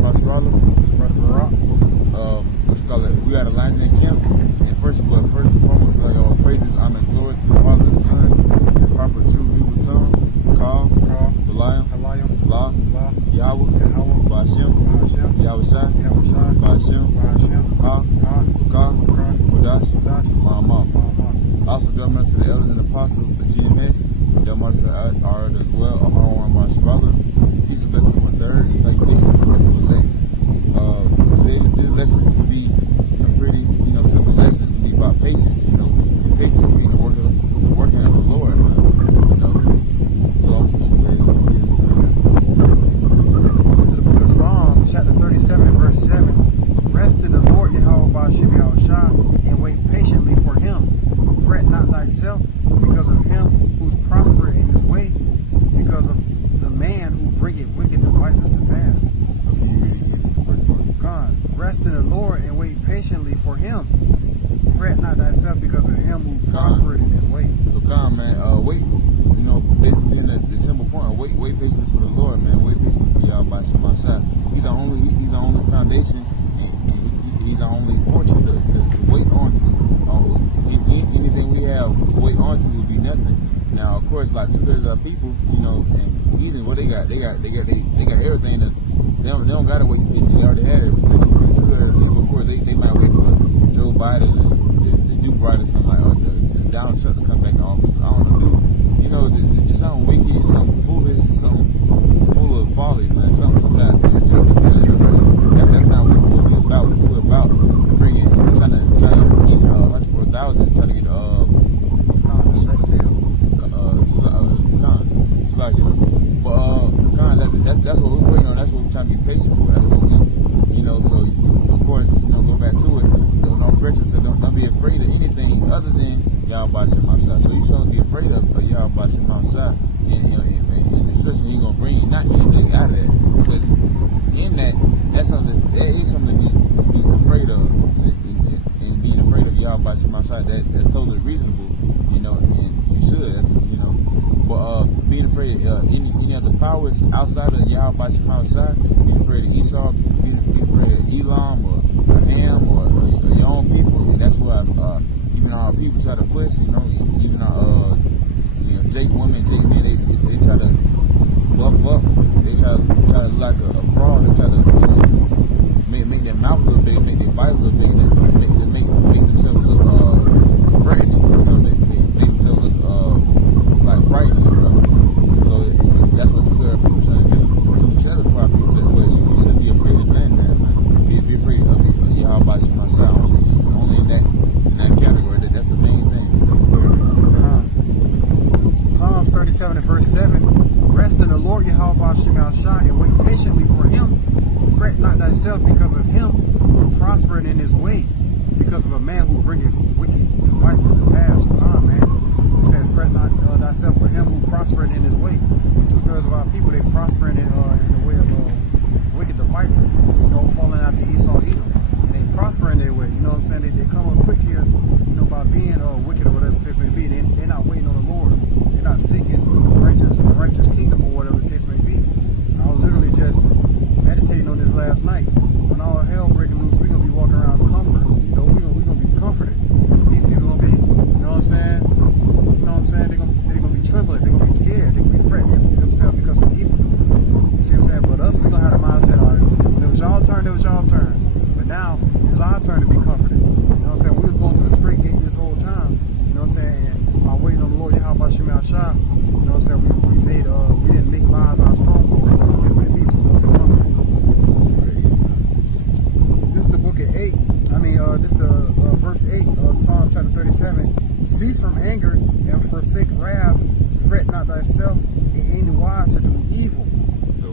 Brother Barack. We got a line in camp. And first and foremost, like all praises, honor, and glory to the Father, and the Son, and proper true Hebrew tongue. Call, Belial, La, Yahweh, Ba'ashem, Yahushai, Ba'ashem, Ha, Kodash, Ma'amah. Also, done to the elders and apostles, the GMS, done to the art as well, Ahar my brother. He's the best of 1/3, and citations to the elect. Today, this lesson will be a pretty, simple lesson. It will be about patience, and patience being the working of the Lord, So I'm glad to get into it. This is the book of Psalms, chapter 37, verse 7. Rest in the Lord, Yahweh Ba'ashem Yahushai, and wait patiently for him. Fret not thyself because of him who's prosperous in his way, because of the man who bringeth wicked devices to pass. Rest in the Lord and wait patiently for him. Fret not thyself because of him who prospered in his way. So man, wait, basically being the simple point, wait patiently for the Lord, man. Wait patiently for Yahweh Shemashah. He's our only foundation, and he's our only fortress to wait on to. Anything we have to wait on to will be nothing. Now, of course, like 2/3 of our people, and even what they got everything. They don't gotta wait patiently. They already had it. 2/3 people, of course, they might wait for Joe Biden, the Duke Biden, something like the Donald Trump to come back in office. I don't know, just something wicked, something foolish, something full of folly, man. Something that that's not what we're about. We're about trying to get 100,000, trying to get that's what we're waiting on. That's what we're trying to be patient for. That's what we, So of course, go back to it. Don't fret yourself. Don't be afraid of anything other than Yahweh Shemashah. So you shouldn't be afraid of Yahweh Shemashah, and the situation you're gonna bring, not anything out of that. But in that, there is something to be afraid of, and being afraid of Yahweh Shemashah. That's totally reasonable, and you should, But being afraid of any other powers outside of Yahweh Shemashah, being afraid of Esau, being afraid of Elam or Ham or your own people, and that's why even our people try to push, even our Jake women, Jake men, they try to buff up, they try to look like a fraud, they try to make their mouth a little big, make their body a little big, make themselves look threatening, make themselves look like frightening, So that's what people trying to do to each other. But you shouldn't be afraid of none of that, man. Be afraid of Yahweh Shemashah only in that category. That's the main thing. Psalms 37 and verse 7. Rest in the Lord Yahweh Ba'ashem Yahushai and wait patiently for him. Fret not thyself because of him who prospered in his way, because of a man who bringeth wicked devices to pass. Man. It says, fret not thyself for him who prospered in his way. 2/3 of our people, they prospering in the way of wicked devices, falling after Esau Edom. And they prosper in their way, They come up quick here, by being wicked or whatever the case may be. They're not waiting on the Lord. They're not seeking the righteous kingdom or whatever the case may be. I was literally just meditating on this last night. When all hell breaking loose, we're going to be walking around comfort. We're going to be comforted. These people going to be, They're gonna be trembling. They're gonna be scared. They're gonna be fretting themselves because of evil. You see what I'm saying? But us, we're gonna have the mindset. All right, when it was y'all turn, it was y'all turn. But now it's our turn to be comforted. You know what I'm saying? We was going through the straight gate this whole time. You know what I'm saying? And by waiting on the Lord, Yahweh Shemashah, you know what I'm saying? We didn't make lies our stronghold. This may be so we'll be comforted. This is the book of 8. This is the verse 8 of Psalm chapter 37. Cease from anger and forsake wrath. Fret not thyself in any wise to do evil.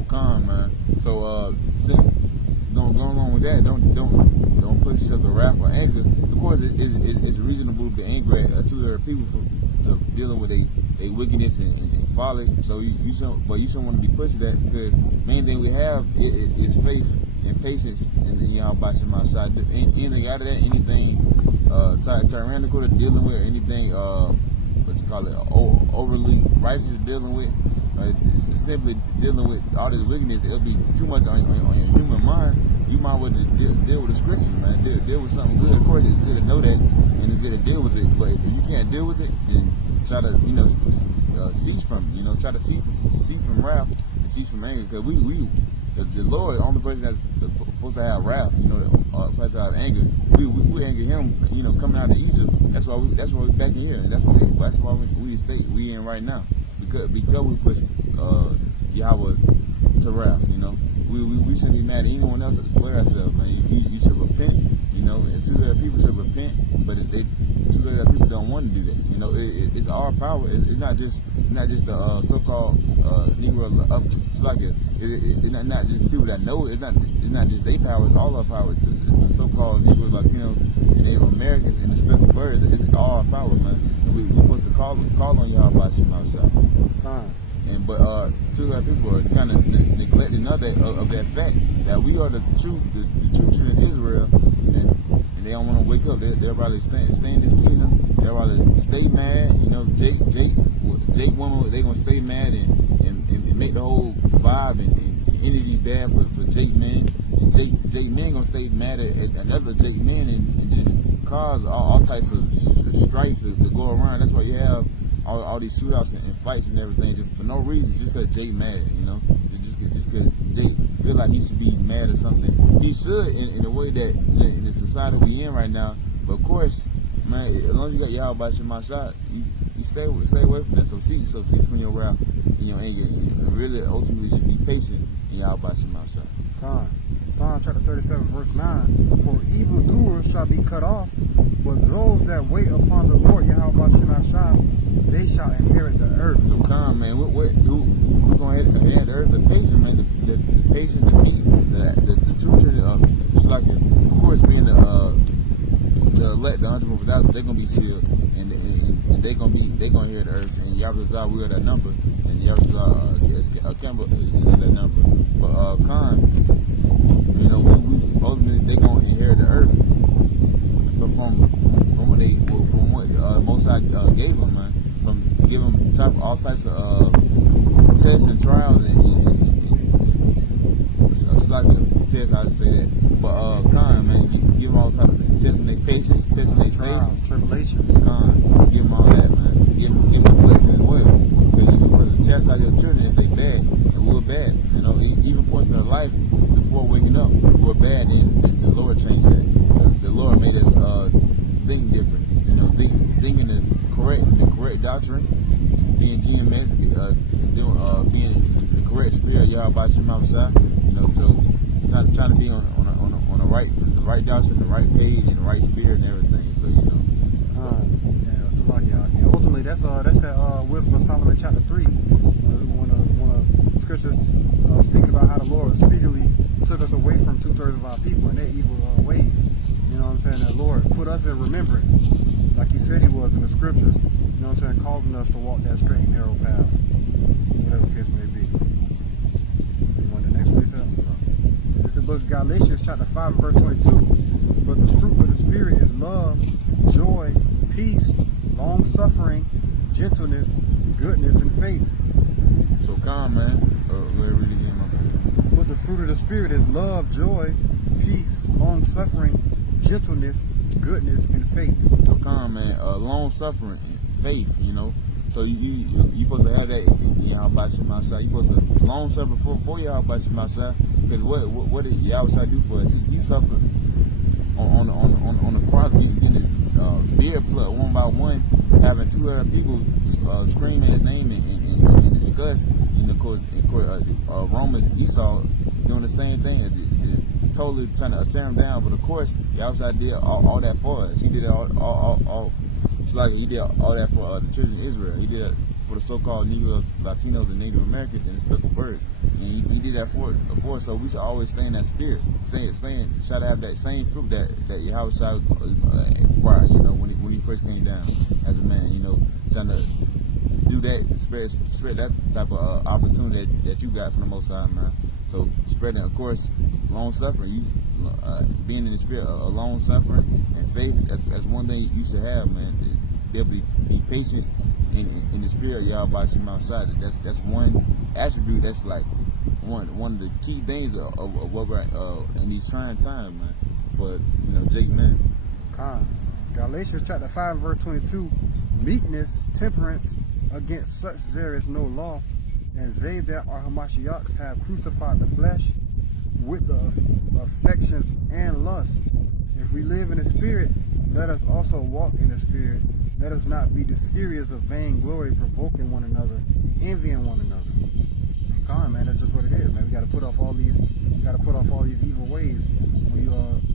Calm, man. So since going along with that, don't push yourself to wrath or anger. Of course, it's reasonable to be angry at 2/3 people for dealing with a wickedness and folly. So you shouldn't want to be pushing that, because main thing we have is faith and patience in Yahweh Shemashah. Anything out of that, anything tyrannical to dealing with, anything overly righteous dealing with, It's simply dealing with all this wickedness, it'll be too much on your human mind. You might well just deal with the scriptures, man. Deal with something good. Of course, it's good to know that, and it's good to deal with it. But if you can't deal with it, then try to, cease from it. Try to cease from wrath and cease from anger. Because the Lord, the only person that's supposed to have wrath, supposed to have anger. We anger Him, coming out of Egypt. That's why we're back in here, and that's why we in right now. Because we push Yahweh to wrath, we shouldn't be mad at anyone else but ourselves, man. You should repent, and two other people should repent, but if two other people don't want to do that, it's our power. It's not just the so-called Negro. It's like it's not just people that know it. It's not just their power. It's all our power. It's the so-called Negro, Latinos, and Native Americans, and the speckled birds. It's all our power, man. We supposed to call on y'all by Shem outside. But two other people are kind of neglecting of that fact that we are the true children of Israel, and they don't want to wake up. They're about to stay in this kingdom. They're about to stay mad. Jake woman, they gonna stay mad and make the whole vibe and energy bad for Jake men. And Jake men gonna stay mad at another Jake men and just cause all types of strife to go around. That's why you have all these shootouts and fights and everything just for no reason, just because Jake mad, just because Jake feel like he should be mad or something. He should in the way that in the society we in right now. But of course, man, as long as you got Yahweh Shema shot, you stay away from that. So cease from your wrath and your anger, and really ultimately just be patient in Yahweh Shema shot. Psalm chapter 37, verse 9. For evildoers shall be cut off, but those that wait upon the Lord Yahweh Shema shah, they shall inherit the earth. So come, man. We're going to inherit the earth. The patient, man. The patient, the meek, the true children of Shlaka. Of course, being the elect, the 100 without, they're gonna be sealed, and they're gonna inherit the earth. And Yahweh we are that number, and Yahweh Campbell is that number. But we ultimately they're gonna inherit the earth. But from what Most High gave them, man. From giving them all types of tests and trials and it's like a test, I would say that. But man, give them all types of testing their patience, testing their faith, tribulations. Give them all that, man. Give them affliction as well. Because you supposed to chastise your children if they bad, and we're bad. Even points in their life before waking up, we're bad, and the Lord changed that. The Lord made us think different. Thinking the correct doctrine, being GMX, being the correct spirit, Yahweh Shema Shah. So trying to be on the right doctrine, the right page, and the right spirit and everything. So ultimately, that's that Wisdom of Solomon chapter 3. One of the scriptures speaking about how the Lord speedily took us away from 2/3 of our people and their evil ways. You know what I'm saying? The Lord put us in remembrance, like He said He was in the scriptures. You know what I'm saying? Causing us to walk that straight and narrow path, whatever the case may be. You want the next precept? It's the book of Galatians chapter 5 verse 22. But the fruit of the Spirit is love, joy, peace, long suffering, gentleness, goodness, and faith. So man. Let me read it again, my bad. But the fruit of the Spirit is love, joy, peace, long suffering, gentleness, goodness, and faith. So man, long suffering, faith. So you supposed to have that in Yahweh Shema Shah. You supposed to long suffer for Yahweh Shema Shah. Because what did Yahweh do for us? He suffered on the cross, getting beard plucked one by one, having two other people scream at His name and discuss. And of course, Romans, Esau doing the same thing, totally trying to tear him down. But of course, Yahweh did all that for us. He did all. It's like He did all that for the children of Israel. He did it for the so-called Negro, Latinos, and Native Americans, and the speckled birds. And he did that for us. So we should always stay in that spirit. Try to have that same fruit that Yahweh acquired. When he first came down as a man. Trying to do that, spread that type of opportunity that you got from the Most High, man. So spreading, of course, long suffering. Being in the spirit of long suffering and faith. That's one thing you should have, man. Be able to be patient in the spirit of Yahweh Shem outside. That's one attribute that's like one of the key things of what we're in these trying times, man. But Jake, man. Galatians chapter 5 verse 22, meekness, temperance, against such there is no law, and they that are Hamashiachs have crucified the flesh with the affections and lusts. If we live in the spirit, let us also walk in the spirit. Let us not be the serious of vainglory, provoking one another, envying one another. And man, that's just what it is, man. We got to put off all these evil ways when you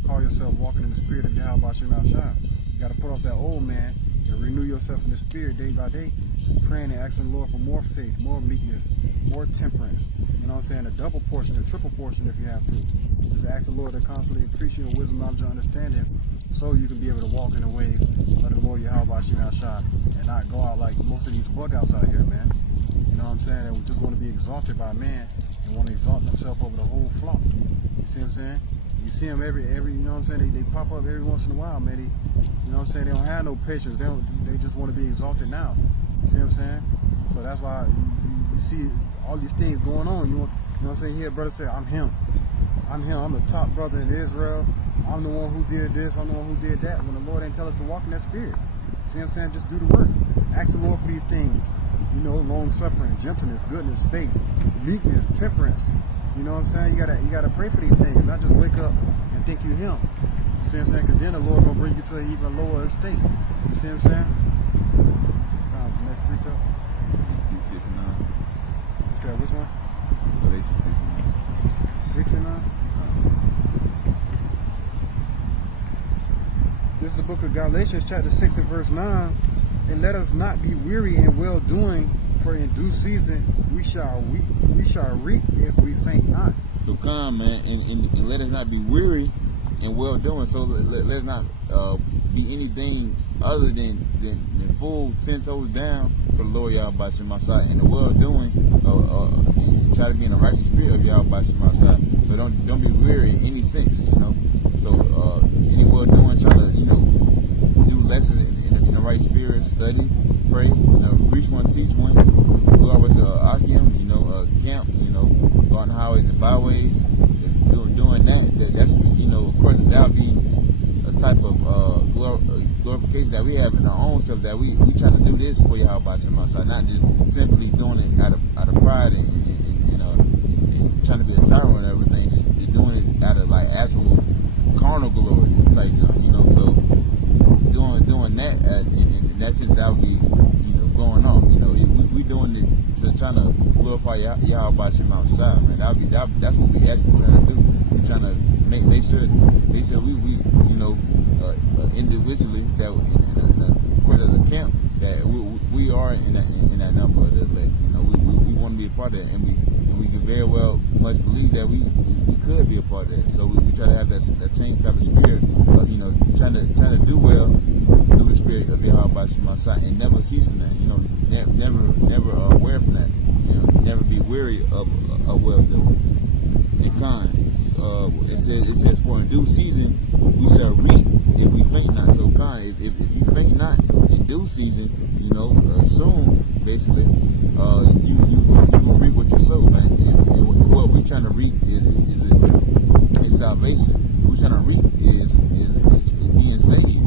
call yourself walking in the spirit of Yahweh Shem Shai. You got to put off that old man and renew yourself in the spirit day by day, praying and asking the Lord for more faith, more meekness, more temperance. You know what I'm saying? A double portion, a triple portion if you have to. Just ask the Lord to constantly increase your wisdom, knowledge, and understanding, so you can be able to walk in the ways of the Lord Yahweh Shem Shai and not go out like most of these bug outs out here, man. You know what I'm saying? They just want to be exalted by man and want to exalt themselves over the whole flock. You see what I'm saying? You see them every you know what I'm saying? They pop up every once in a while, man. You know what I'm saying? They don't have no patience. They just want to be exalted now. You see what I'm saying? So that's why you see all these things going on. You know what I'm saying? Here, brother say, I'm him. I'm the top brother in Israel. I'm the one who did this. I'm the one who did that. When the Lord ain't tell us to walk in that spirit. See what I'm saying? Just do the work. Ask the Lord for these things. Long suffering, gentleness, goodness, faith, meekness, temperance. You know what I'm saying? You gotta pray for these things, not just wake up and think you him. You see what I'm saying? Because then the Lord gonna bring you to an even lower estate. You see what I'm saying? The next precept. 69. You said which one? Galatians 69. 69. This is the book of Galatians, chapter 6 and verse 9. And let us not be weary in well doing, for in due season we shall reap if we faint not. So come, man, and let us not be weary in well doing. So let's not be anything other than full 10 toes down for the Lord Yahweh Shem Shai. And the well doing, try to be in the righteous spirit of Yahweh Shem Shai. So don't be weary in any sense, So any well doing, try to do lessons in the right spirit, study, pray, preach one, teach one, go over to Akim, camp, go on the highways and byways, doing that's, of course, that'll be a type of glorification that we have in our own self, that we try to do this for Yahweh Shem Shai, not just simply doing it out of pride and trying to be a tyrant and everything, just doing it out of like actual carnal glory type jump, so doing that, and that's just that would be, going on. We doing it to trying to glorify Yahweh Shem Shai, man. That's what we actually trying to do. We trying to make sure we individually that of course as a camp that we are in that number of the elect. We want to be a part of that, and we can very well much believe that we could be a part of that. So we try to have that same type of spirit of trying to do well through the spirit of Yahweh Shem Shai, and never cease from that. Never aware from that. Never be weary of well doing. And kind. It says for in due season we shall reap if we faint not. So kind, if you faint not in due season, soon basically you will reap what you sow, man. And what we're trying to reap is salvation. What we're trying to reap is being saved.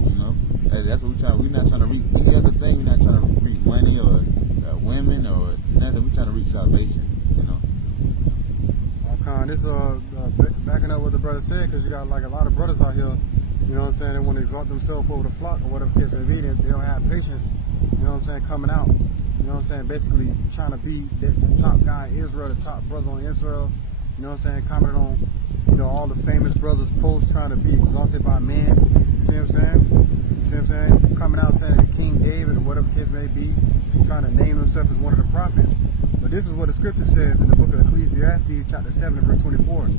That's what we're trying. We're not trying to reap any other thing. We're not trying to reap money or women or nothing. We're trying to reap salvation. This backing up what the brother said, because you got like a lot of brothers out here, you know what I'm saying, they want to exalt themselves over the flock or whatever the case may be. They don't have patience, you know what I'm saying, coming out, you know what I'm saying, basically trying to be the top guy in Israel, the top brother on Israel, you know what I'm saying, commenting on, all the famous brothers' posts, trying to be exalted by man, you see what I'm saying? You see what I'm saying? Coming out saying that King David or whatever the case may be, trying to name himself as one of the prophets. But this is what the scripture says in the book of Ecclesiastes, chapter 7, verse 24.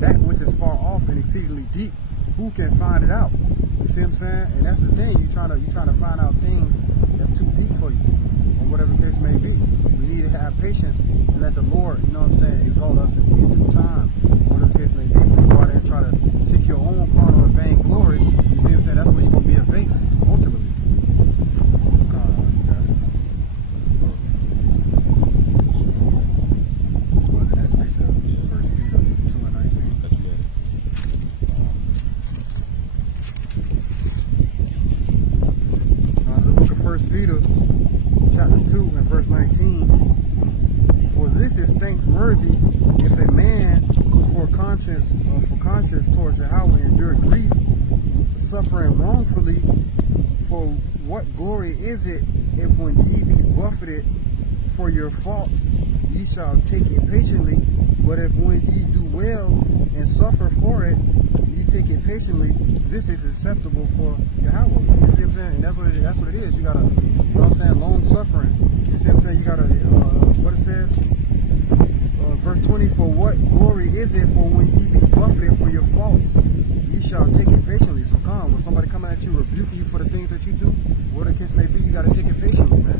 That which is far off and exceedingly deep, who can find it out? You see what I'm saying? And that's the thing. You're trying to find out things that's too deep for you, or whatever the case may be. We need to have patience and let the Lord, exalt us in due time, whatever the case may be. When you go out there and try to seek your own carnal and vain glory, you see what I'm saying? That's when you're going to be abased, ultimately. Peter chapter 2 and verse 19. For this is thanksworthy if a man for conscience towards Yahweh endure grief, suffering wrongfully. For what glory is it if when ye be buffeted for your faults, ye shall take it patiently? But if when ye do well and suffer for it, ye take it patiently, this is acceptable for Yahweh. You see what I'm saying? And that's what it is. You gotta, you know what I'm saying, long suffering. You see what I'm saying? You gotta, what it says? Verse 20, for what glory is it for when ye be buffeted for your faults, ye shall take it patiently? So come, when somebody coming at you, rebuking you for the things that you do, whatever the case may be, you gotta take it patiently, man.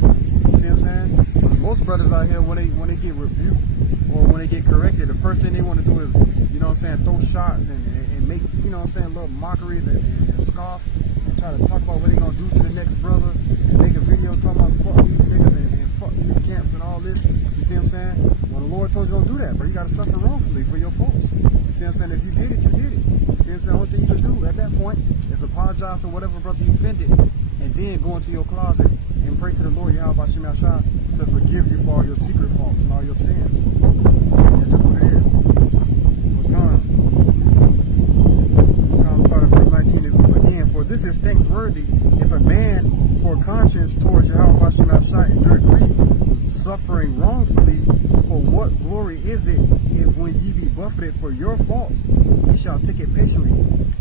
You see what I'm saying? Most brothers out here, when they get rebuked or when they get corrected, the first thing they want to do is, you know what I'm saying, throw shots and make, you know what I'm saying, little mockeries and scoff and try to talk about what they gonna do to the next brother and make a video talking about fuck these niggas and fuck these camps and all this. You see what I'm saying? Well, the Lord told you don't do that, bro. You gotta suffer wrongfully for your faults. You see what I'm saying? If you did it, you did it. You see what I'm saying? The only thing you can do at that point is apologize to whatever brother you offended, and then go into your closet and pray to the Lord Yahweh Shem Yahshua to forgive you for all your secret faults and all your sins. That's just what it is. But come start at verse 19 again. For this is thanksworthy if a man for conscience towards Yahweh Shem Yahshua endure grief, suffering wrongfully. For what glory is it if when ye be buffeted for your faults, ye shall take it patiently?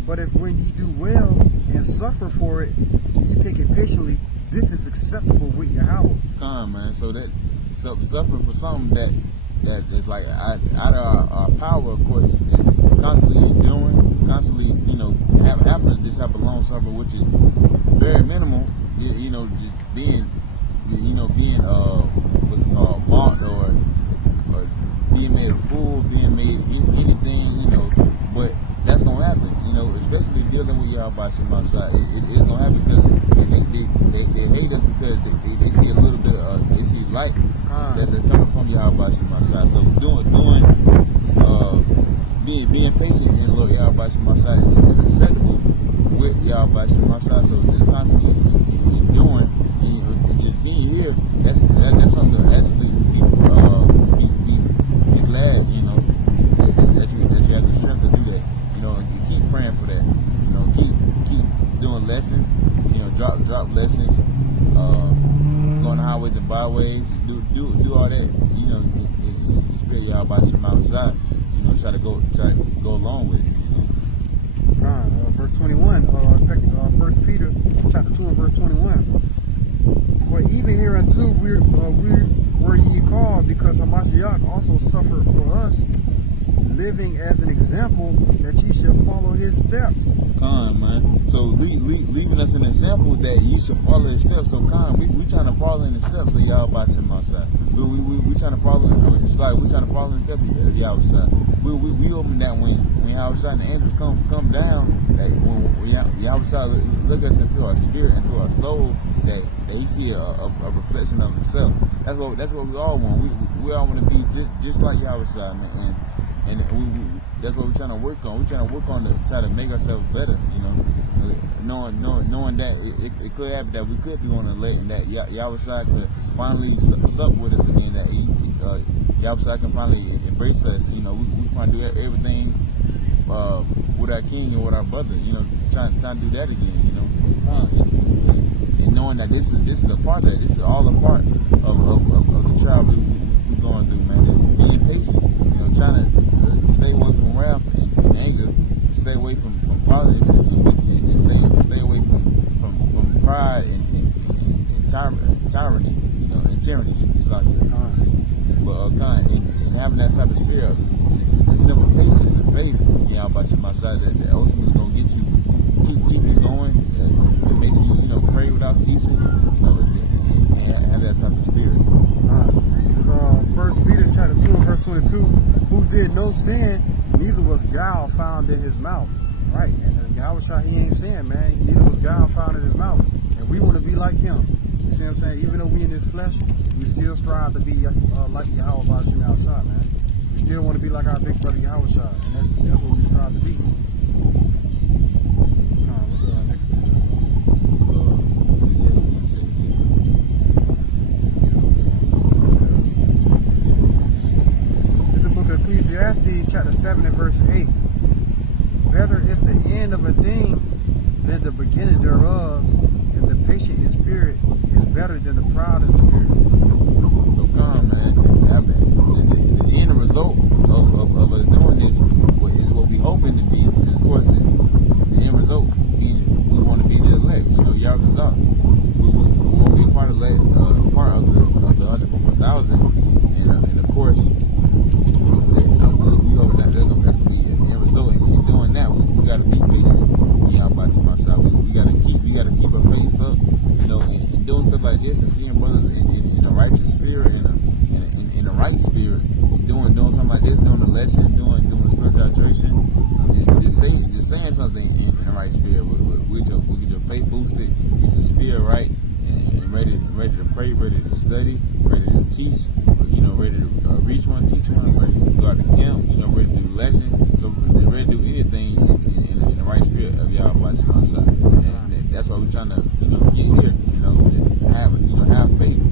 But if when ye do well and suffer for it, ye take it patiently, this is acceptable with Yahweh. Come, man. So that suffering for something that is like out of our power, of course, and constantly enduring, constantly, you know, having this type of long suffering, which is very minimal. You know, just being what's it called, mocked or being made a fool, being made anything, you know. But that's gonna happen, you know, especially dealing with Yahweh Shem Yahshua. It's gonna happen because they hate us because they see a little bit of they see light that they're coming from Yahweh Shem Yahshua. So being patient in the Lord Yahweh Shem Yahshua is acceptable with Yahweh Shem Yahshua. So it's constantly enduring and just being here. That's something to actually be glad, you know, that you have the strength to do that. You know, and you keep praying for that. You know, keep doing lessons. You know, drop lessons. Going to highways and byways. Do all that. You know, and spirit Yahweh Shem Yahshua. You know, try to go along with it. You know? Verse 21. 1 Peter chapter 2 and verse 21. For even hereunto were ye called, because Hamashiach also suffered for us, living as an example that ye shall follow his steps. Come, man. So leaving us an example that ye should follow his steps. So come, we trying to follow in the steps of Yahweh Shem Yahshua. We trying to follow. It's like we trying to follow in the steps of Yahweh. We open that when Yahweh and the angels come down. That when Yahweh look us into our spirit, into our soul, that he see a reflection of himself. That's what we all want. We all want to be just like Yahweh, man. And that's what we're trying to work on. We're trying to work on to try to make ourselves better, you know. Knowing that it could happen that we could be on the elect, and that Yahweh could finally sup with us again. That Yahweh can finally embrace us. You know, we want to do everything with our king and with our brother. You know, trying to do that again. You know, and knowing that this is a part of that. This is all a part of the trial we're going through, man. And being patient. You know, trying to stay away from wrath and anger, stay away from violence and stay away from pride and tyranny, you know, and tyranny. But and having that type of spirit, the simple patience and faith, you know, by my side, that ultimately gonna get you, keep you going. It makes you, pray without ceasing, and have that type of spirit. 1 Peter chapter 2 and verse 22, who did no sin, neither was guile found in his mouth. Right, and Yahweh, he ain't sin, man. Neither was guile found in his mouth. And we want to be like him. You see what I'm saying? Even though we in this flesh, we still strive to be like Yahweh Shem Yahshua, man. We still want to be like our big brother Yahweh, and that's what we strive to be. What's the next picture? Ecclesiastes chapter 7 and verse 8. Better is the end of a thing than the beginning thereof, and the patient in spirit is better than the proud in spirit. So come, man. The end result of us doing this is what we hoping to be. And of course, the end result being we want to be the elect. You know, Yahweh. We want to be a part of the 144,000, and of course, we hope that that's going to be the end result. And in doing that, we got to be patient. We got to keep our faith up. You know, and doing stuff like this and seeing brothers in a righteous spirit, in a right spirit, doing something like this, doing the lesson, doing the spiritual hydration, and just saying something in the right spirit with your faith boosted, with your spirit right, and ready to pray, ready to study, ready to teach, you know, ready to reach one, teach one, ready to go out to camp, you know, ready to do lesson, so they're ready to do anything in the right spirit of Yahweh outside. And that's why we're trying to, you know, get here, you know, have faith,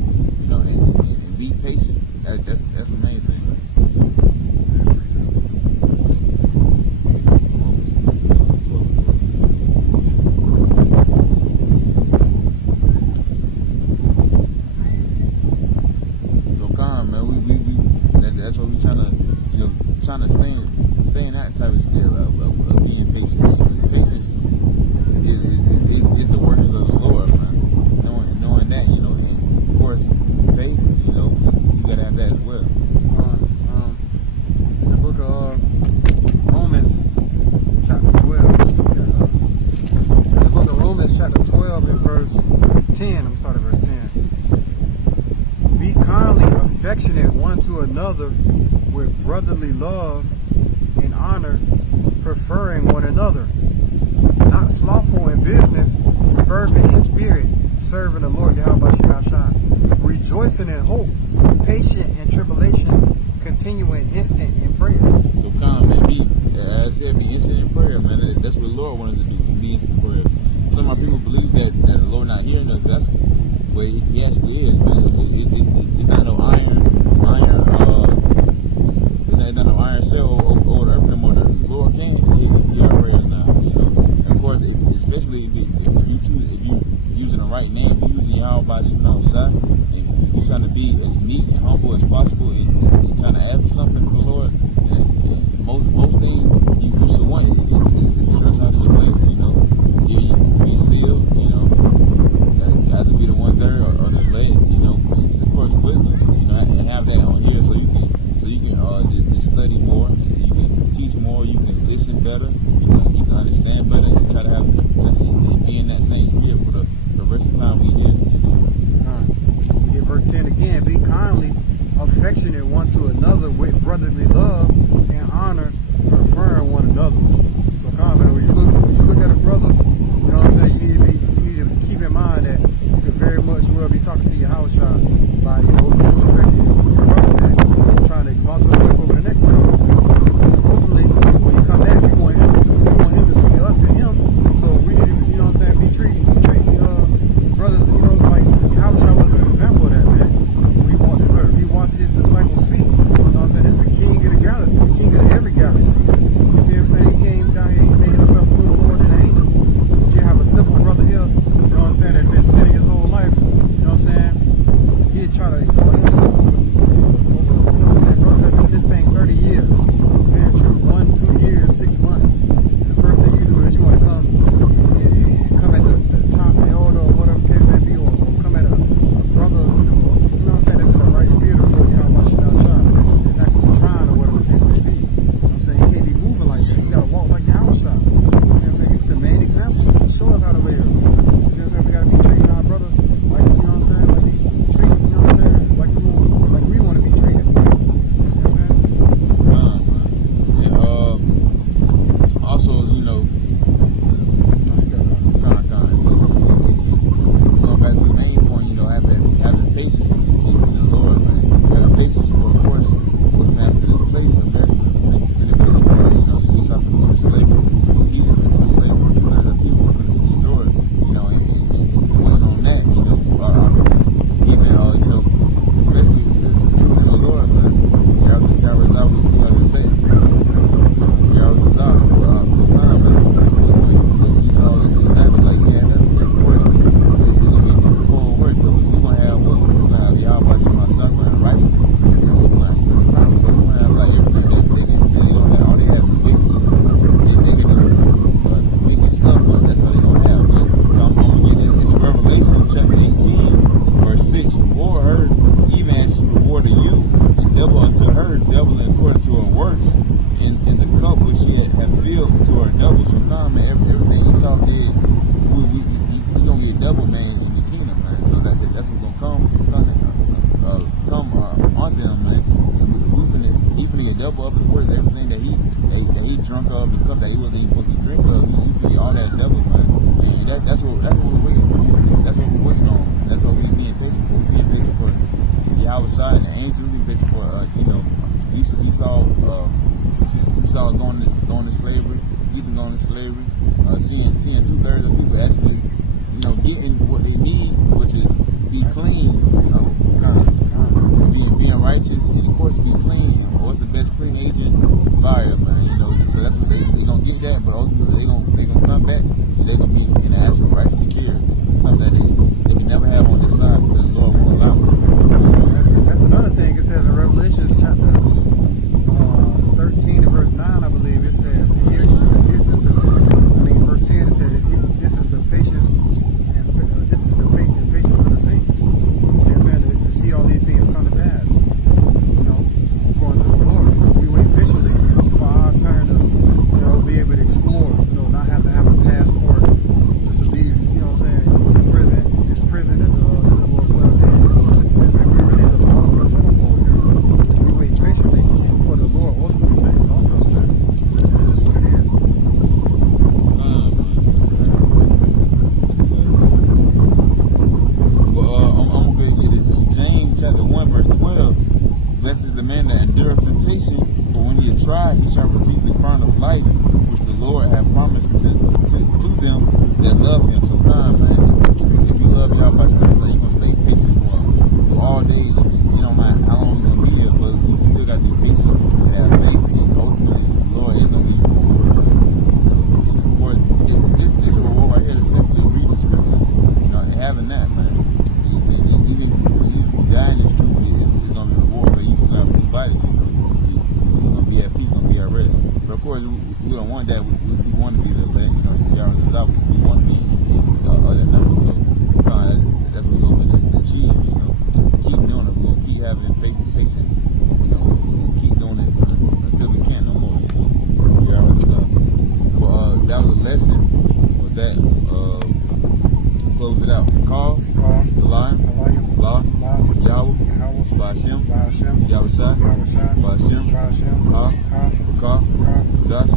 you know, and be patient. That's the main thing. So calm, man. That's what we're trying to stay in that type of spirit of being patient. Because patience is the workers of the Lord, man. Knowing that, you know, and of course, faith, you know, you gotta have that as well. The book of Romans, chapter 12. The book of Romans, chapter 12, and verse 10. I'm going to start at verse 10. Be kindly affectionate one to another with brotherly love and honor, preferring one another. Not slothful in business, fervent in spirit, serving the Lord Yahweh Shah, rejoicing in hope, patient in tribulation, continuing instant in prayer. So calm, man. As I said, be instant in prayer, man. That's what the Lord wanted to do, be instant in prayer. Some of my people believe that the Lord not hearing us. That's where He actually is, man. It's not no iron cell over the earth no more. The Lord can't hear our prayers now, you know. And of course, especially if you using the right name, if you using Yahweh Shema Shah, and you're trying to be as meek and humble as possible, and trying to ask for something from the Lord. And most things you should want is the church house place, you know, to be sealed, you know, either be the 1/3 or the late, you know, and of course wisdom, you know, and have that on here so you can just study more, and you can teach more, you can listen better, you can understand better, and try to be in that same spirit for the rest of the time we live. We get verse 10 again. Be kindly affectionate one to another with brotherly love and honor, preferring one another. So come, man, when you look at a brother, you know what I'm saying, you need to keep in mind that you could very much well be talking to your house child by, you know, disrespecting your brother, man, trying to exalt yourself over the next brother. Hopefully, when you come back, we want him to see us and him. So we need to, you know what I'm saying, be treating brothers, you know, like Yahushua was an example of that, man. He washed his disciples' feet. You know what I'm saying? This is the king of the galaxy, the king of every galaxy. she had filled to her double. So now, man, everything Esau did, we gonna get double, man, in the kingdom, man. So that's what's gonna come onto him, man. He finna get double up his words. Everything that he drunk of, the cup that he wasn't even supposed to drink of, he finna get all that double, man. And that's what we're waiting on. That's what we're waiting on. That's what we being patient for. We being patient for Yahweh side and the angels. We being patient for Esau going to slavery, Ethan going to slavery, seeing 2/3 of people actually, getting what they need, which is be clean, being righteous, and of course be clean. And what's the best clean agent? Fire, man. So that's what they gonna get that, but ultimately they gonna come back and they gonna be in an actual righteous spirit, something that they can never have on this side because the Lord won't allow it. That's another thing. It says in Revelation chapter 13 and verse 9, I believe it says here. Verse 10 it says this is the patience and this is the faith and patience of the saints. You see what I'm saying? To see all these things come to pass. According to the Lord, we wait patiently for our turn to be able to explore. Not have to have a passport just to be, what I'm saying, this prison that the Lord put us in. Since we really in the long protocol here, we wait patiently for the Lord ultimately to exalt us, man. And that's what it is. I'm gonna get this. James chapter 1 verse 12. Blessed is the man that endureth temptation, for when he is tried, he shall receive the crown of life, which the Lord hath promised to them that love him. So God, man, if you love Yahweh, you're gonna stay patient for all days. You don't mind how long you're gonna be here, but you still got to be patient and have faith. And ultimately, the Lord is gonna leave you reward. It's a reward right here to simply read the scriptures, and having that, man. Even when you die in this truth, it's gonna be a reward, but you gonna be fighting. You're gonna be at peace, gonna be at rest. But of course, we don't want that. We want to be there, but we want to be other levels. So that's what we're gonna achieve. Keep doing it. We're gonna keep having faith and patience. We're gonna keep doing it until we can no more. Well, that was a lesson. With that, close it out. Call, the lion, law, Yahweh, Ba'ashem, Yahweh Shai, Ba'ashem, Ha, Rakah, Dash.